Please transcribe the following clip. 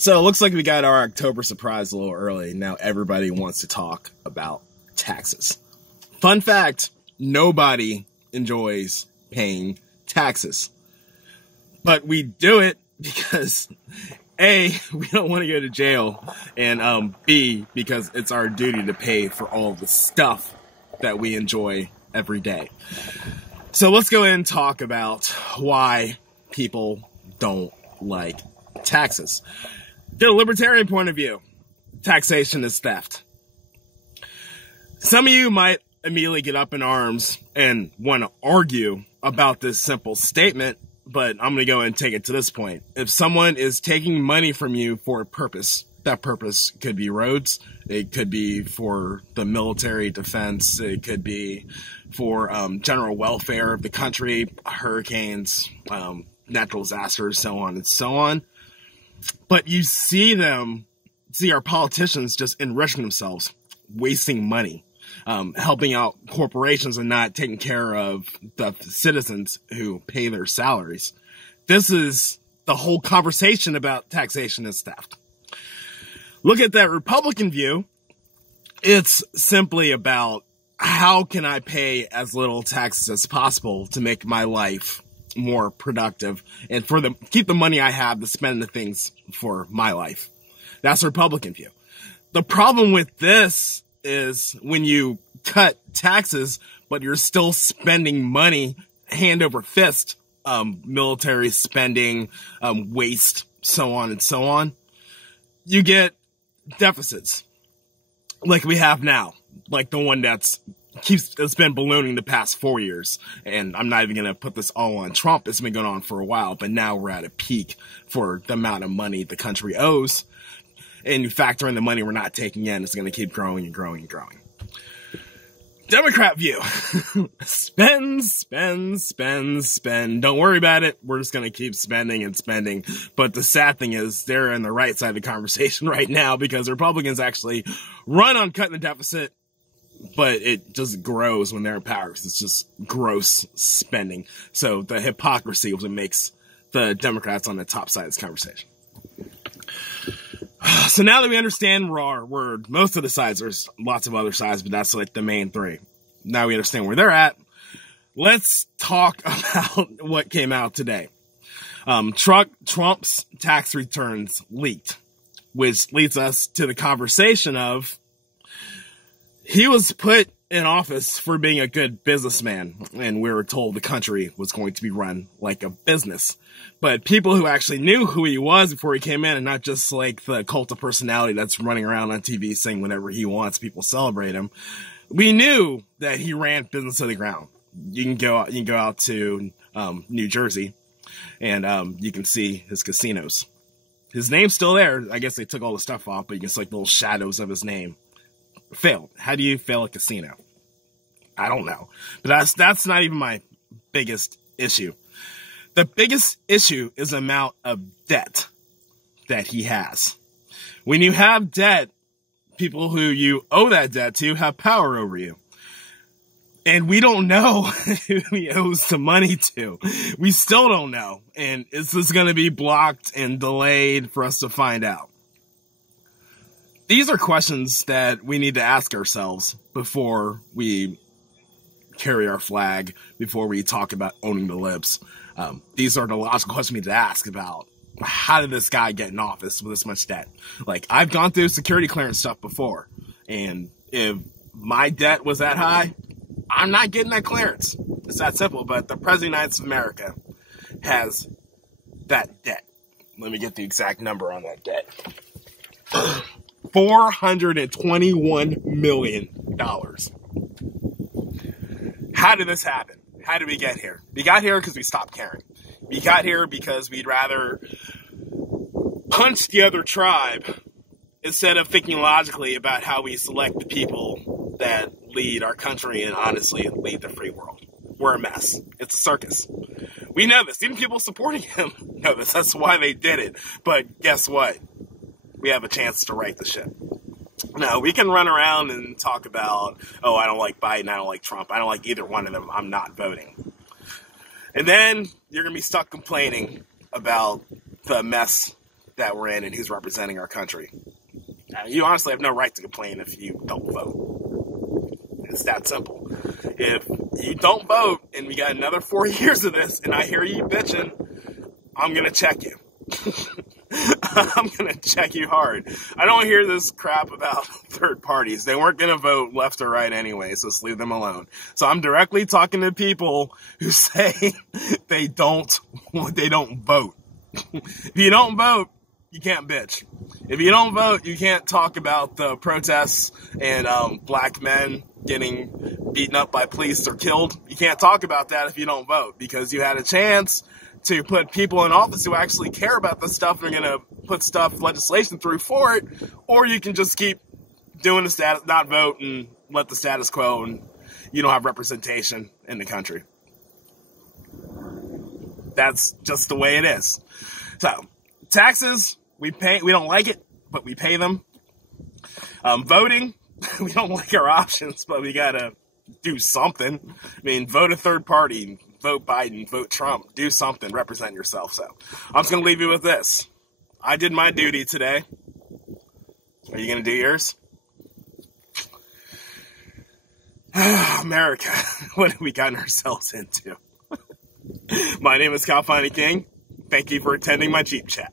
So it looks like we got our October surprise a little early. Now everybody wants to talk about taxes. Fun fact, nobody enjoys paying taxes. But we do it because A, we don't want to go to jail, and B, because it's our duty to pay for all the stuff that we enjoy every day. So let's go ahead and talk about why people don't like taxes. Get a libertarian point of view. Taxation is theft. Some of you might immediately get up in arms and want to argue about this simple statement, but I'm going to go and take it to this point. If someone is taking money from you for a purpose, that purpose could be roads, it could be for the military defense, it could be for general welfare of the country, hurricanes, natural disasters, so on and so on. But you see our politicians just enriching themselves, wasting money, helping out corporations and not taking care of the citizens who pay their salaries. This is the whole conversation about taxation is theft. Look at that Republican view. It's simply about how can I pay as little taxes as possible to make my life more productive and keep the money I have to spend the things for my life. That's the Republican view. The problem with this is when you cut taxes, but you're still spending money hand over fist, military spending, waste, so on and so on, you get deficits like we have now, like the one it's been ballooning the past 4 years. And I'm not even going to put this all on Trump. It's been going on for a while, but now we're at a peak for the amount of money the country owes. And you factor in the money we're not taking in, it's going to keep growing and growing and growing. Democrat view. Spend, spend, spend, spend. Don't worry about it. We're just going to keep spending and spending. But the sad thing is they're on the right side of the conversation right now because Republicans actually run on cutting the deficit, but it just grows when they're in power because it's just gross spending. So the hypocrisy is what makes the Democrats on the top side of this conversation. So now that we understand where most of the sides, there's lots of other sides, but that's like the main three. Now we understand where they're at. Let's talk about what came out today. Trump's tax returns leaked, which leads us to the conversation of he was put in office for being a good businessman, and we were told the country was going to be run like a business. But people who actually knew who he was before he came in, and not just like the cult of personality that's running around on TV saying whatever he wants, people celebrate him. We knew that he ran business to the ground. You can go out to New Jersey, and you can see his casinos. His name's still there. I guess they took all the stuff off, but you can see like little shadows of his name. Failed. How do you fail a casino? I don't know. But that's not even my biggest issue. The biggest issue is the amount of debt that he has. When you have debt, people who you owe that debt to have power over you. And we don't know who he owes the money to. We still don't know. And is this going to be blocked and delayed for us to find out? These are questions that we need to ask ourselves before we carry our flag, before we talk about owning the libs. These are the logical questions we need to ask about how did this guy get in office with this much debt? Like, I've gone through security clearance stuff before, and if my debt was that high, I'm not getting that clearance. It's that simple, but the President of the United States of America has that debt. Let me get the exact number on that debt. $421 million. How did this happen? How did we get here? We got here because we stopped caring. We got here because we'd rather punch the other tribe instead of thinking logically about how we select the people that lead our country and honestly lead the free world. We're a mess. It's a circus. We know this. Even people supporting him know this. That's why they did it. But guess what? We have a chance to right the ship. No, we can run around and talk about, oh, I don't like Biden, I don't like Trump, I don't like either one of them, I'm not voting. And then you're going to be stuck complaining about the mess that we're in and who's representing our country. You honestly have no right to complain if you don't vote. It's that simple. If you don't vote and we got another 4 years of this and I hear you bitching, I'm going to check you. I'm going to check you hard. I don't hear this crap about third parties. They weren't going to vote left or right anyway, so just leave them alone. So I'm directly talking to people who say they don't vote. If you don't vote, you can't bitch. If you don't vote, you can't talk about the protests and black men getting beaten up by police or killed. You can't talk about that if you don't vote, because you had a chance to put people in office who actually care about this stuff and are going to put legislation through for it, or you can just keep doing the status, not vote and let the status quo, and you don't have representation in the country. That's just the way it is. So, taxes, we don't like it, but we pay them. Voting, we don't like our options, but we gotta do something. I mean, vote a third party, vote Biden, vote Trump, do something, represent yourself. So, I'm just gonna leave you with this. I did my duty today. Are you gonna do yours? America, what have we gotten ourselves into? My name is Cal Finey King. Thank you for attending my Jeep Chat.